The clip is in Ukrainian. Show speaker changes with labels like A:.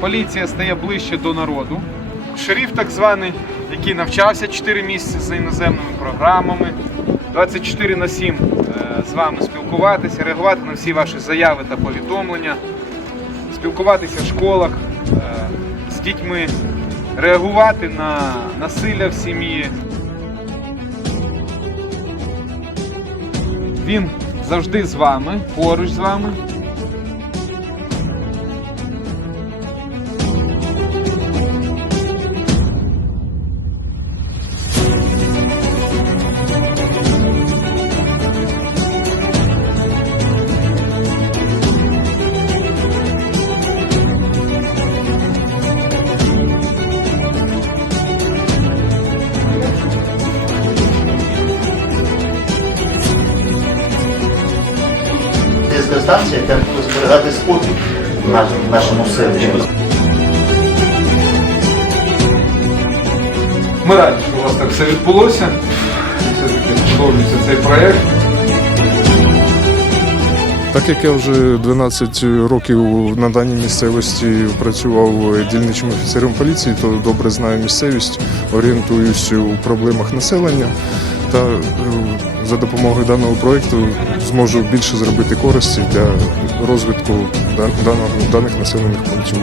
A: поліція стає ближче до народу. Шериф так званий, який навчався 4 місяці за іноземними програмами, 24 на 7 е, з вами спілкуватися, реагувати на всі ваші заяви та повідомлення, спілкуватися в школах е, з дітьми, реагувати на насилля в сім'ї. Він завжди з вами, поруч з вами.
B: Дизельна станція, яка буде зберігати спокій в нашому селищі.
A: Ми раді, що у вас так все відбулося. Все-таки продовжується цей проєкт.
C: Так як я вже 12 років на даній місцевості працював дільничим офіцером поліції, то добре знаю місцевість, орієнтуюсь у проблемах населення та е, за допомогою даного проєкту зможу більше зробити користі для розвитку даних населених пунктів.